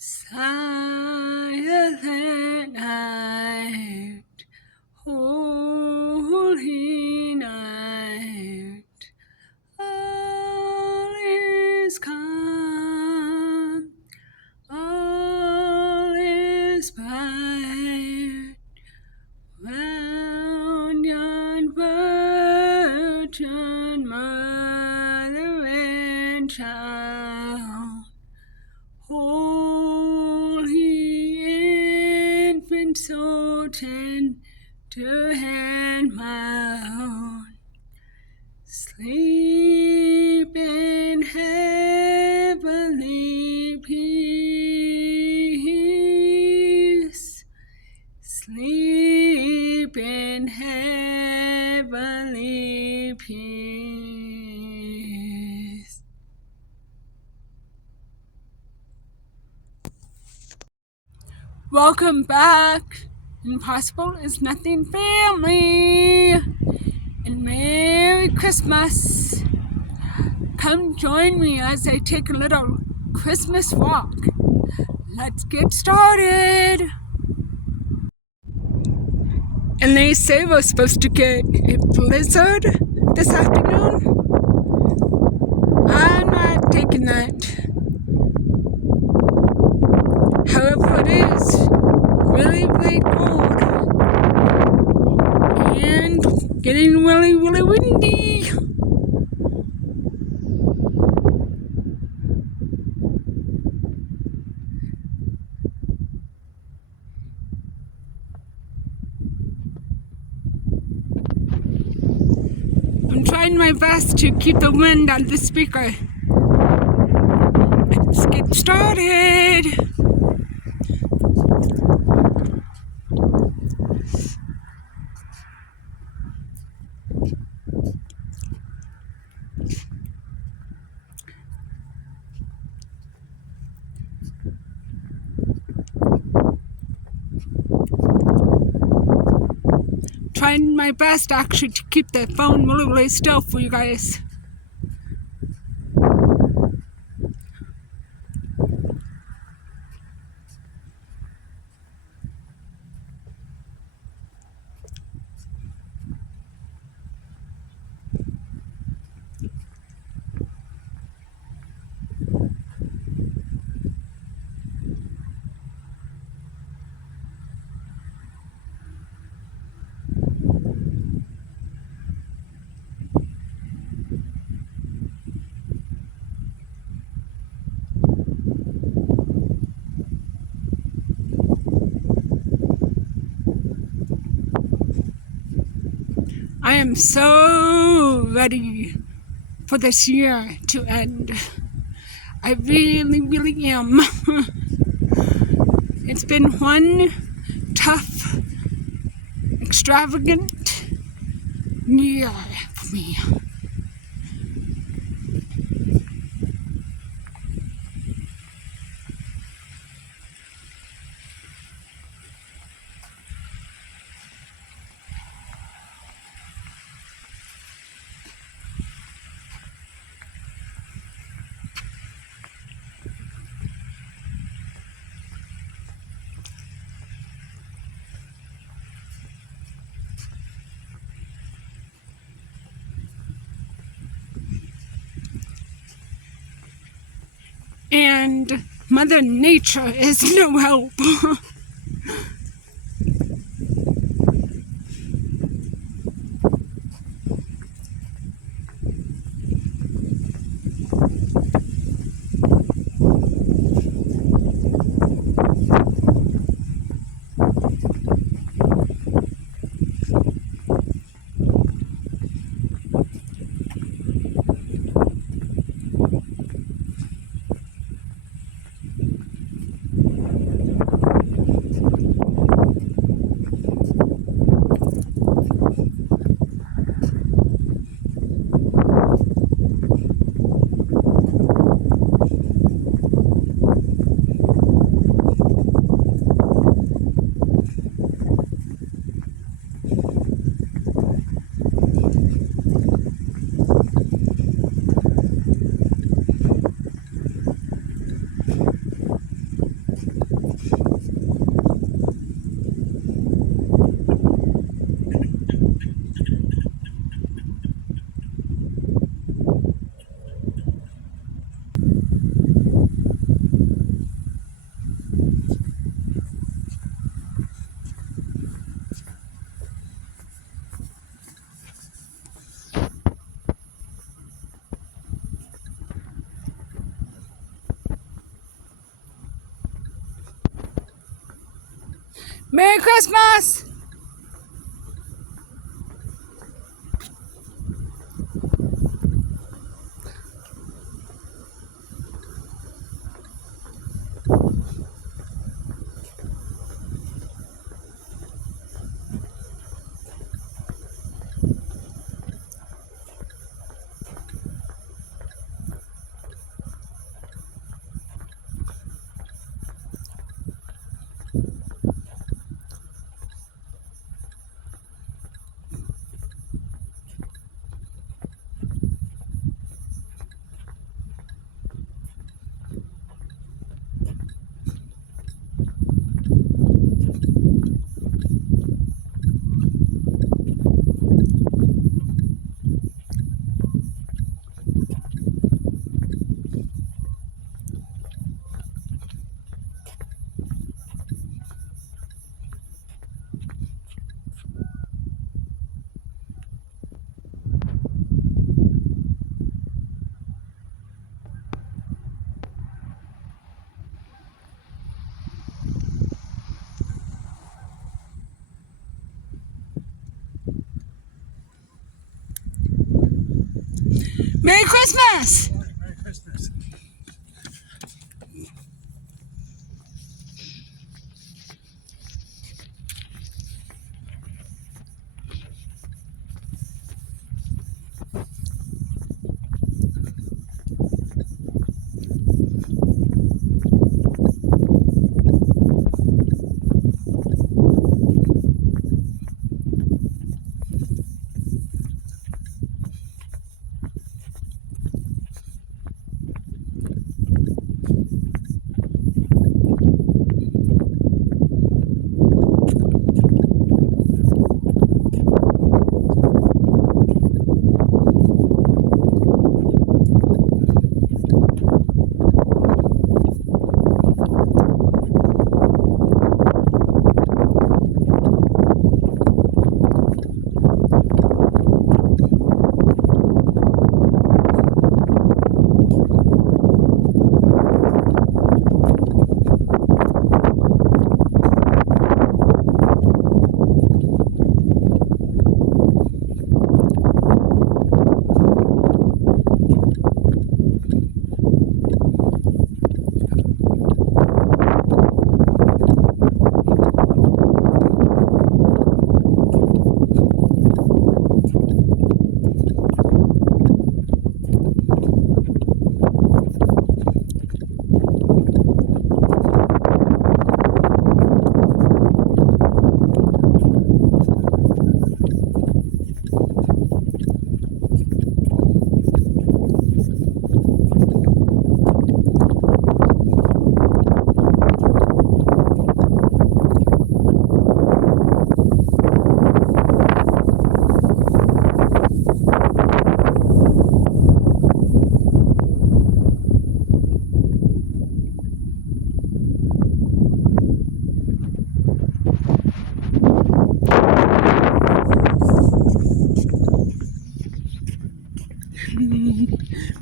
Silent night, holy night, all is calm, all is bright, round yon virgin mother and child. Holy infant, so tender and mild, sleep in heavenly peace, sleep in heavenly peace. Welcome back, Impossible is Nothing family, and Merry Christmas. Come join me as I take a little Christmas walk. Let's get started. And they say we're supposed to get a blizzard this afternoon. I'm not taking that. However, it is really, really cold and getting really, really windy. I'm trying my best to keep the wind out of the speaker. Let's get started. Trying my best actually to keep the phone really, really still for you guys. I am so ready for this year to end. I really, really am. It's been one tough, extravagant year for me. And Mother Nature is no help. Merry Christmas! Merry Christmas! Merry Christmas.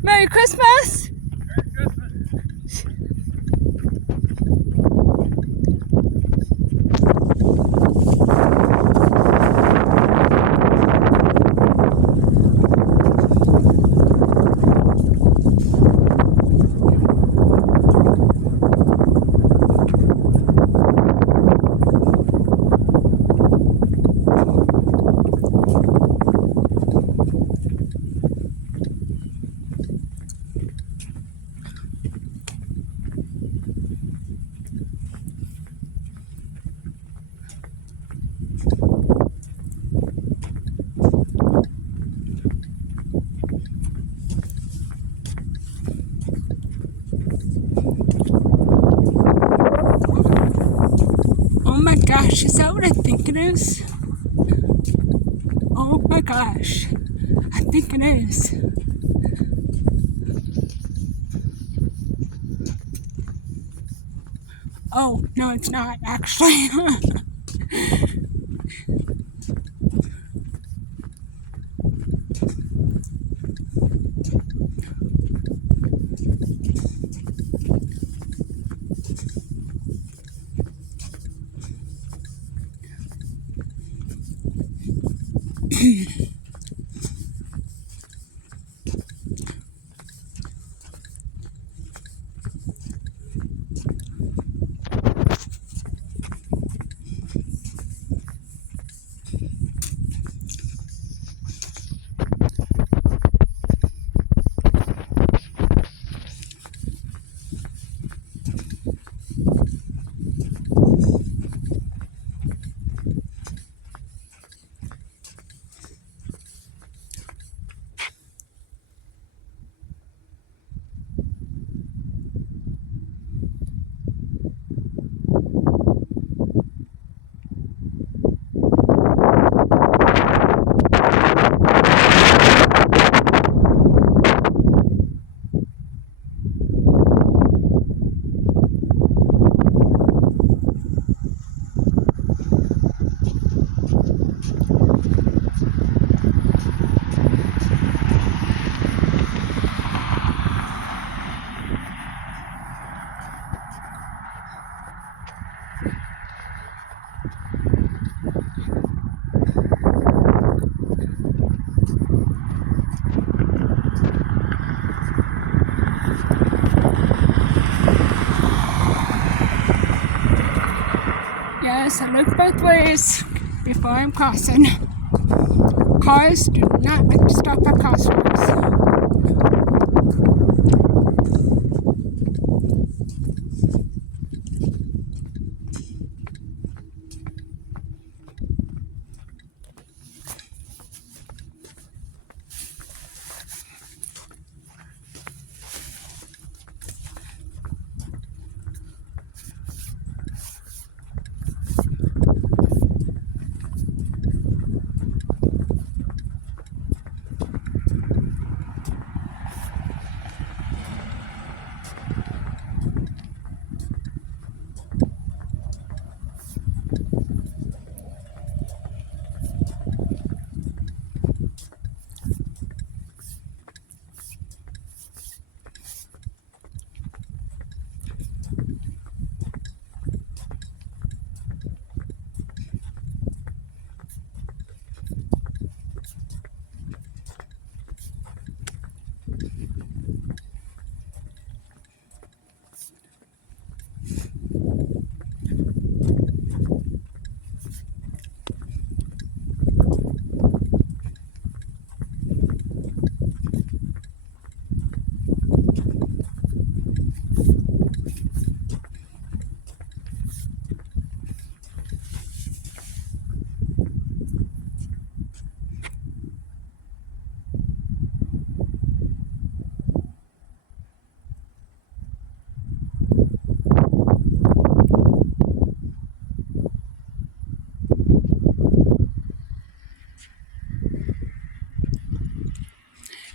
Merry Christmas! Merry Christmas. Oh my gosh, is that what I think it is? Oh my gosh, I think it is. Oh, no, it's not actually. Yes, I look both ways before I'm crossing. Cars do not like to stop at crosswalks.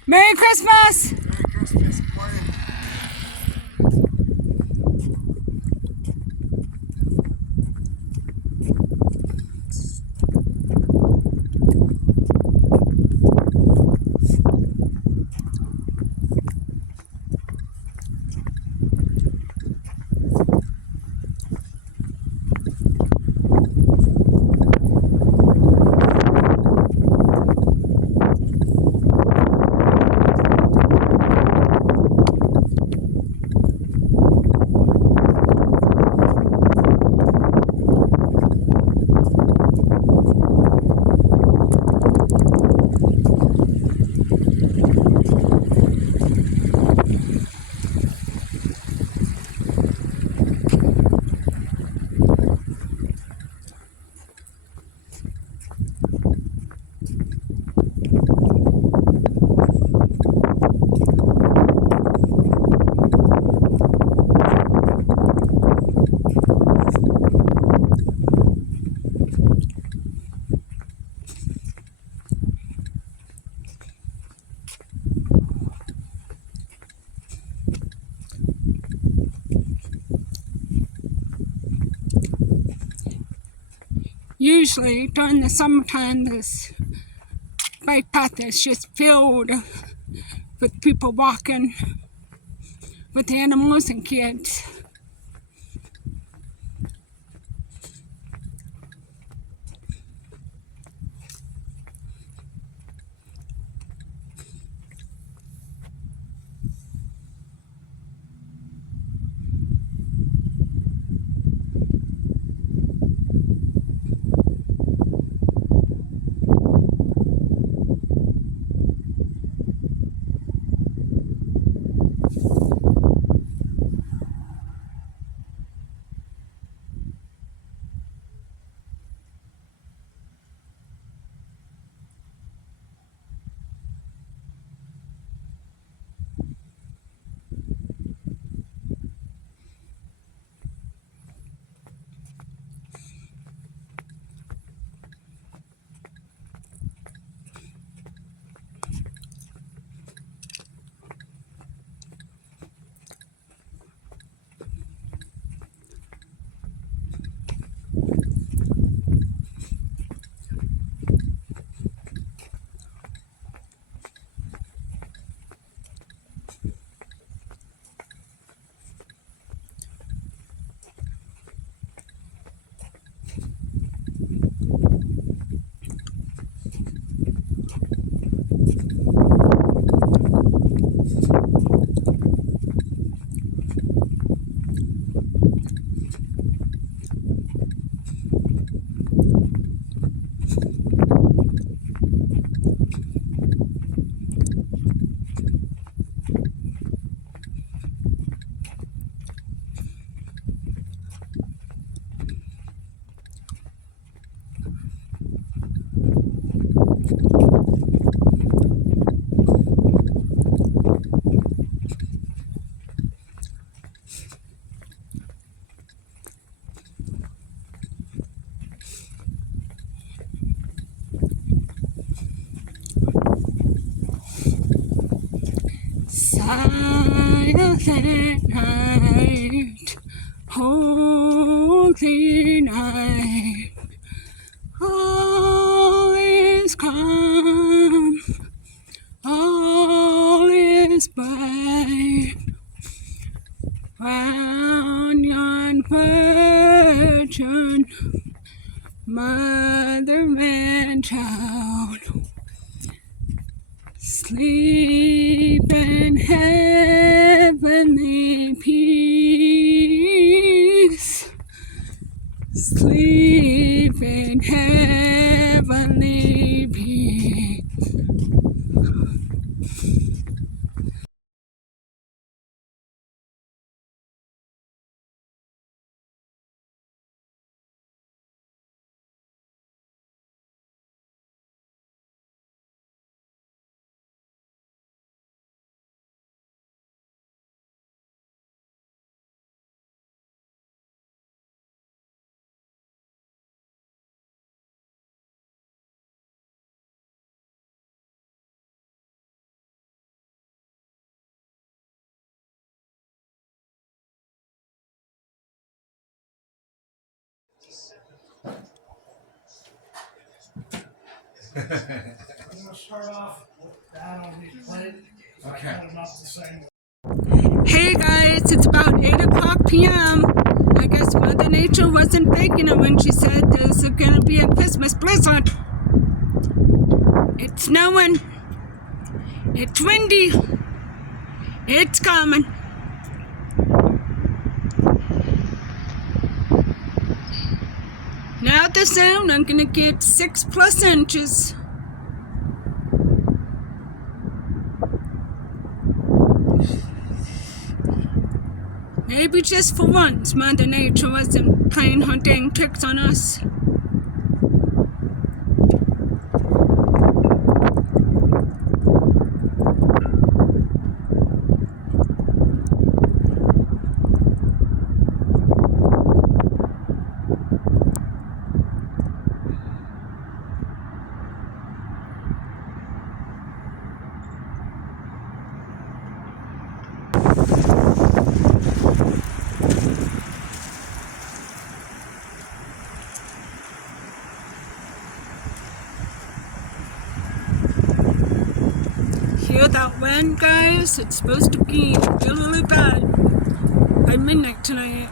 Merry Christmas! Merry Christmas. Good morning. Usually during the summertime, this bike path is just filled with people walking with animals and kids. Silent night, holy night, all is calm, all is bright, round yon virgin, mother and child, sleep in heavenly peace. Sleep in heavenly peace. I'm gonna start off with that on the plate. Okay. Not the same. Hey guys, it's about 8 o'clock p.m. I guess Mother Nature wasn't faking it when she said there's gonna be a Christmas blizzard. It's snowing. It's windy. It's coming. Now the sound, I'm gonna get 6+ inches. Maybe just for once, Mother Nature wasn't playing her dang tricks on us. Hear that wind, guys? It's supposed to be really bad by midnight tonight.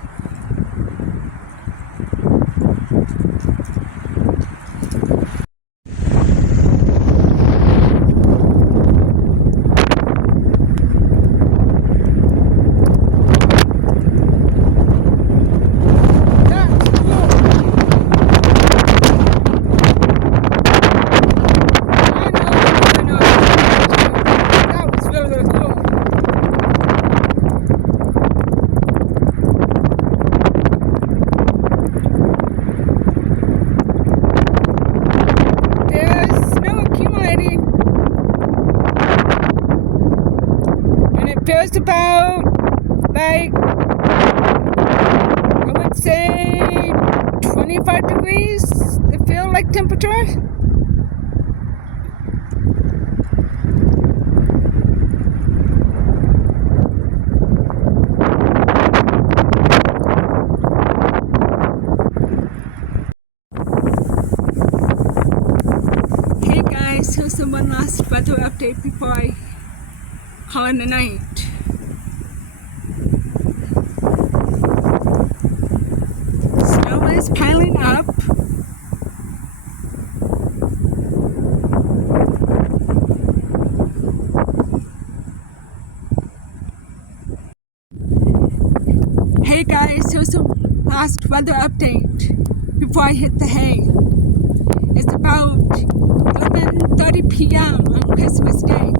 Feels about like, I would say 25 degrees, the feel like temperature. Hey guys, here's the one last weather update before I call it a night. Snow is piling up. Hey guys, here's the last weather update before I hit the hay. It's about 11:30 p.m. on Christmas Day.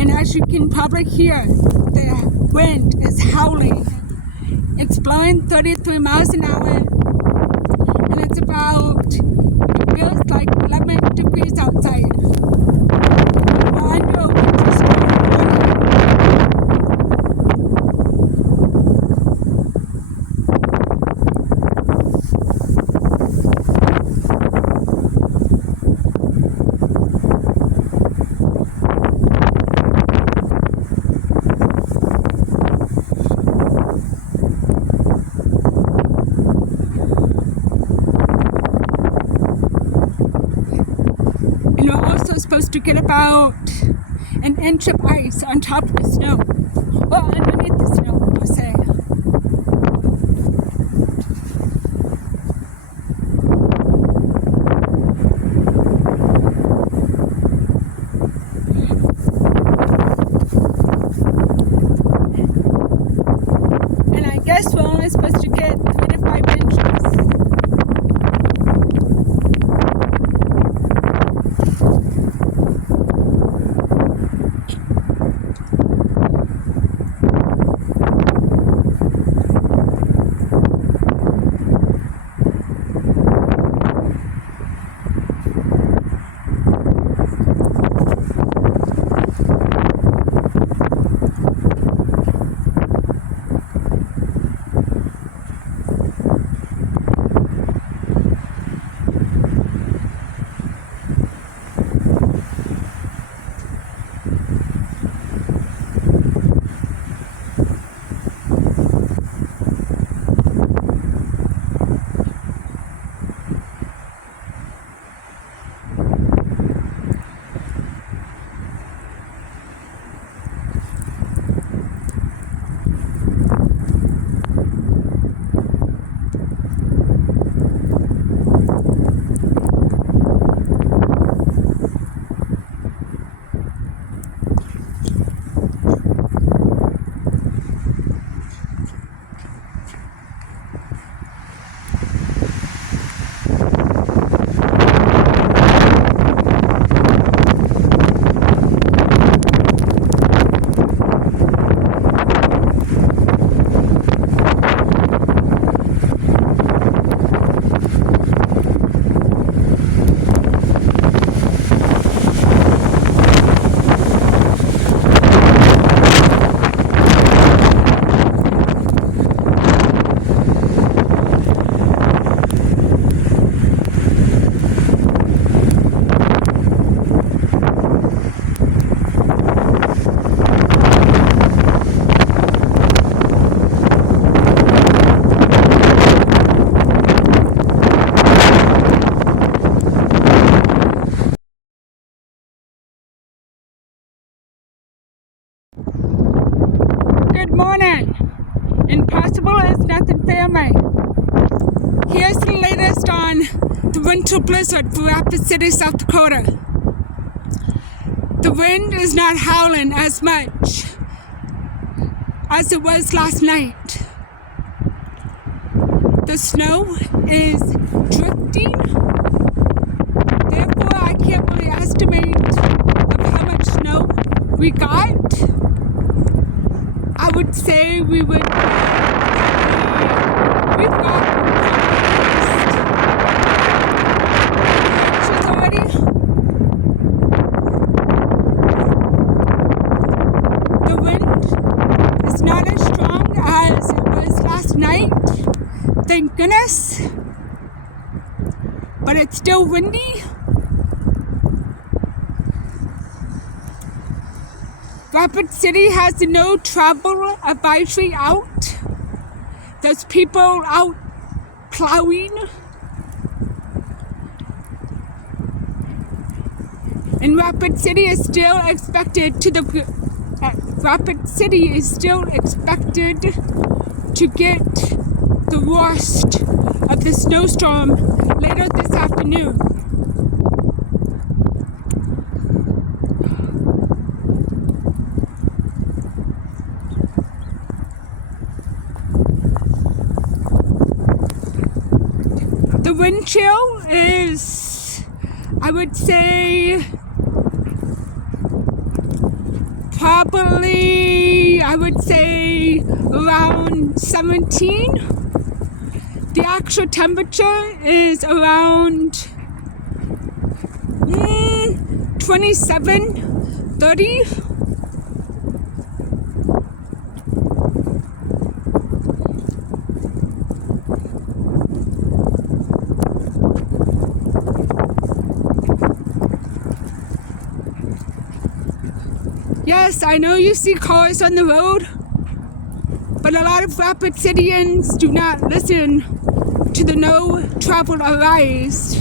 And as you can probably hear, the wind is howling. It's blowing 33 miles an hour. And it's about, it feels like 11 degrees outside. supposed to get about an inch of ice on top of the snow. Well, underneath the snow, we'll say. And I guess we're only supposed to get 3 to 5 inches. Good morning. Impossible is nothing family. Here's the latest on the winter blizzard for Rapid City, South Dakota. The wind is not howling as much as it was last night. The snow is drifting. Therefore, I can't really estimate of how much snow we got. I would say we've got inches already. The wind is not as strong as it was last night, thank goodness, but it's still windy. Rapid City has a no travel advisory out. There's people out plowing. And Rapid City is still expected to get the worst of the snowstorm later this afternoon. The wind chill is, I would say, probably, around 17. The actual temperature is around 27, 30. Yes, I know you see cars on the road, but a lot of Rapid Cityans do not listen to the no travel advised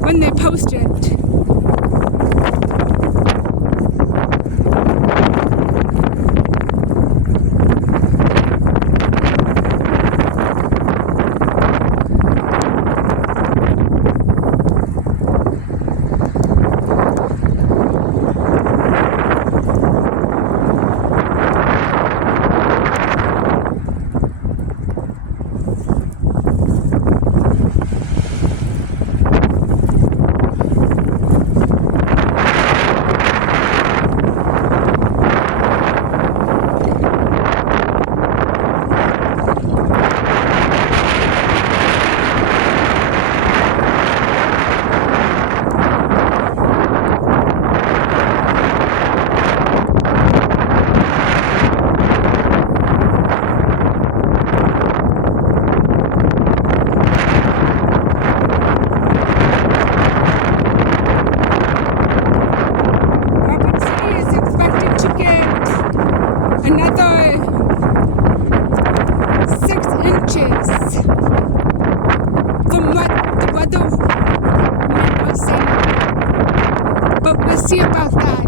when they post it. see about that.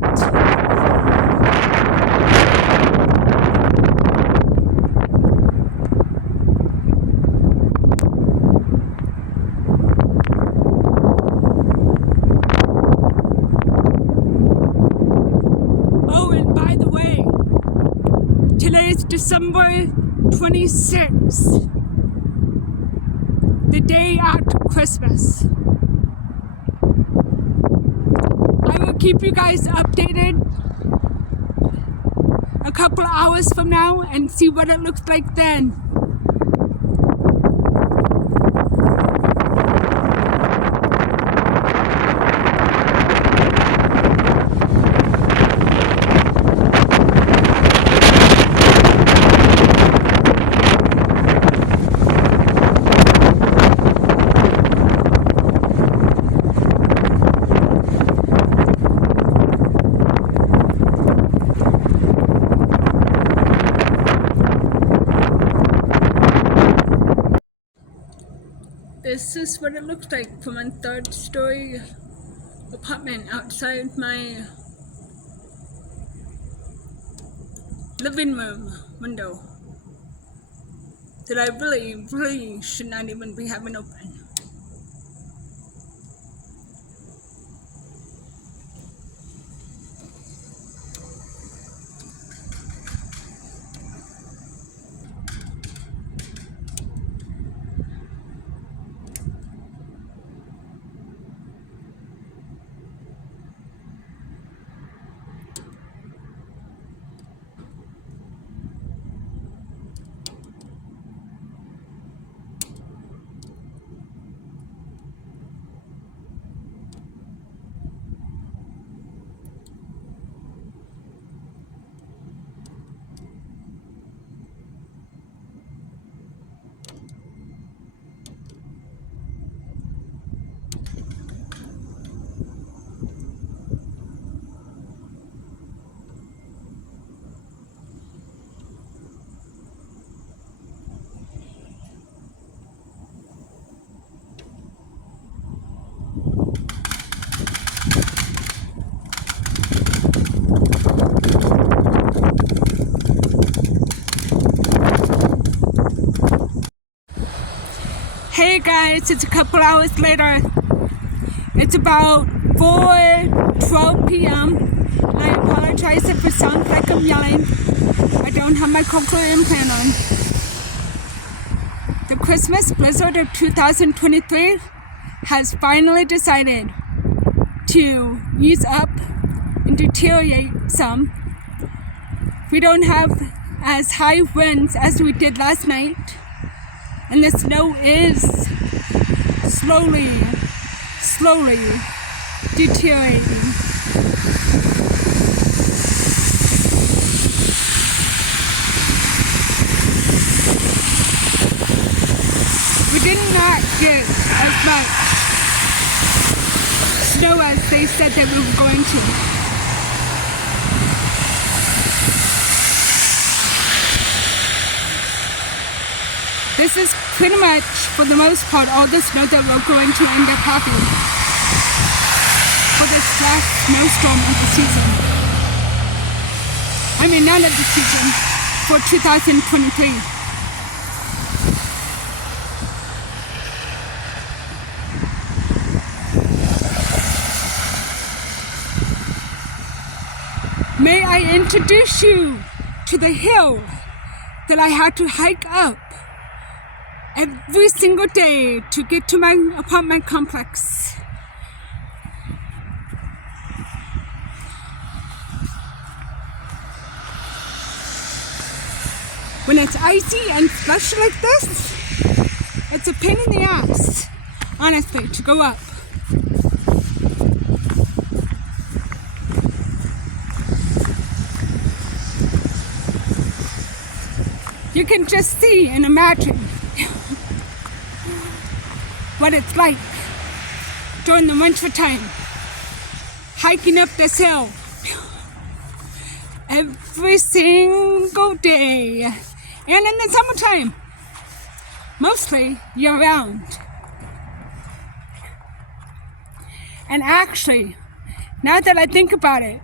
Oh, and by the way, today is December 26th, the day after Christmas. I will keep you guys updated a couple of hours from now and see what it looks like then. This is what it looks like from my third-story apartment outside my living room window that I really should not even be having open. Hey guys, it's a couple hours later. It's about 4:12 p.m. and I apologize if it sounds like I'm yelling. I don't have my cochlear implant on. The Christmas blizzard of 2023 has finally decided to ease up and deteriorate some. We don't have as high winds as we did last night. And the snow is slowly deteriorating. We did not get as much snow as they said that we were going to. This is pretty much, for the most part, all the snow that we're going to end up having for this last snowstorm of the season. I mean, not of the season, for 2023. May I introduce you to the hill that I had to hike up every single day to get to my apartment complex. When it's icy and slush like this, it's a pain in the ass, honestly, to go up. You can just see and imagine what it's like during the winter time, hiking up this hill every single day, and in the summertime, mostly year-round. And actually, Now that I think about it,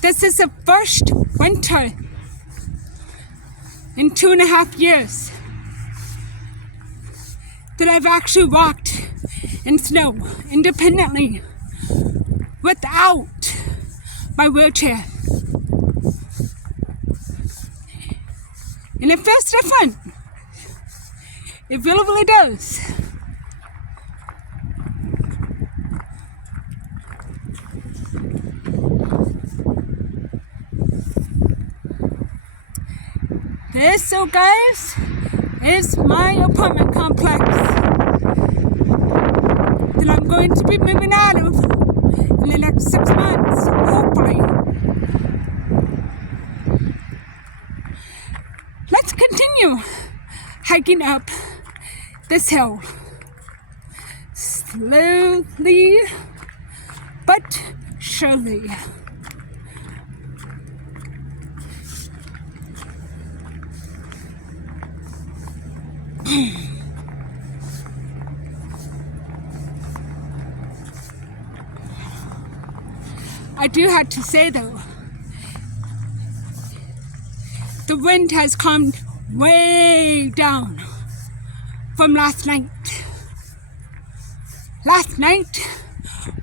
this is the first winter in 2.5 years that I've actually walked in snow independently without my wheelchair. And it feels different. It really, really does. This, so guys, is my apartment complex that I'm going to be moving out of in the next 6 months, hopefully. Let's continue hiking up this hill. Slowly, but surely. I do have to say though, the wind has calmed way down from last night. Last night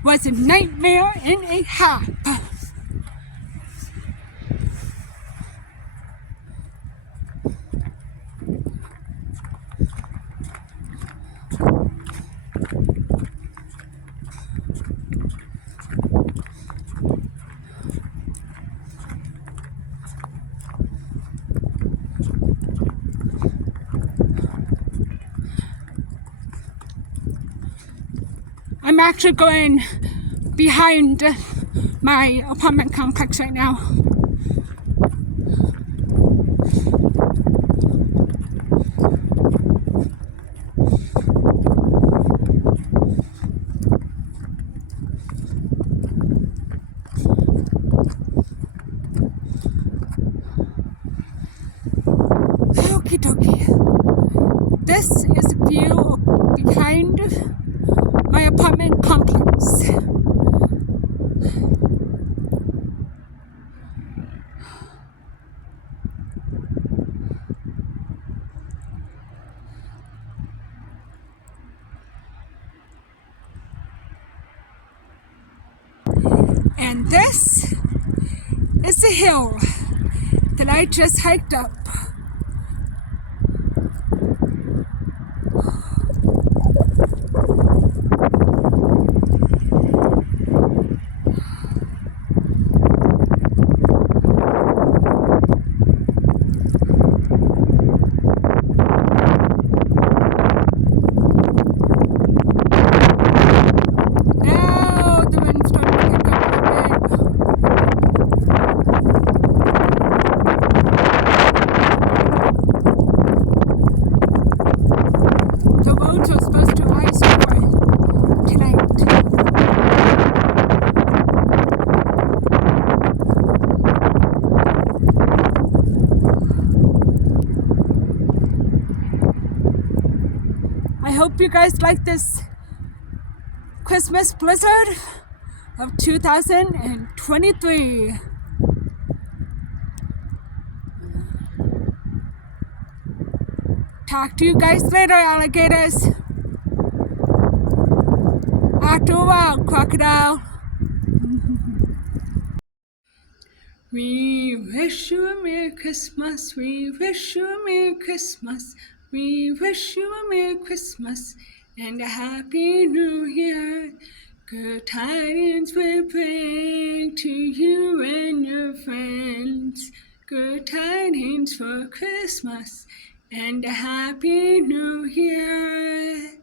was a nightmare and a half. I'm actually going behind my apartment complex right now. Okie dokie. This is a view behind my apartment complex. And this is the hill that I just hiked up. I hope you guys like this Christmas blizzard of 2023. Talk to you guys later, alligators. After a while, crocodile. We wish you a Merry Christmas. We wish you a Merry Christmas. We wish you a Merry Christmas and a Happy New Year. Good tidings we bring to you and your friends. Good tidings for Christmas and a Happy New Year.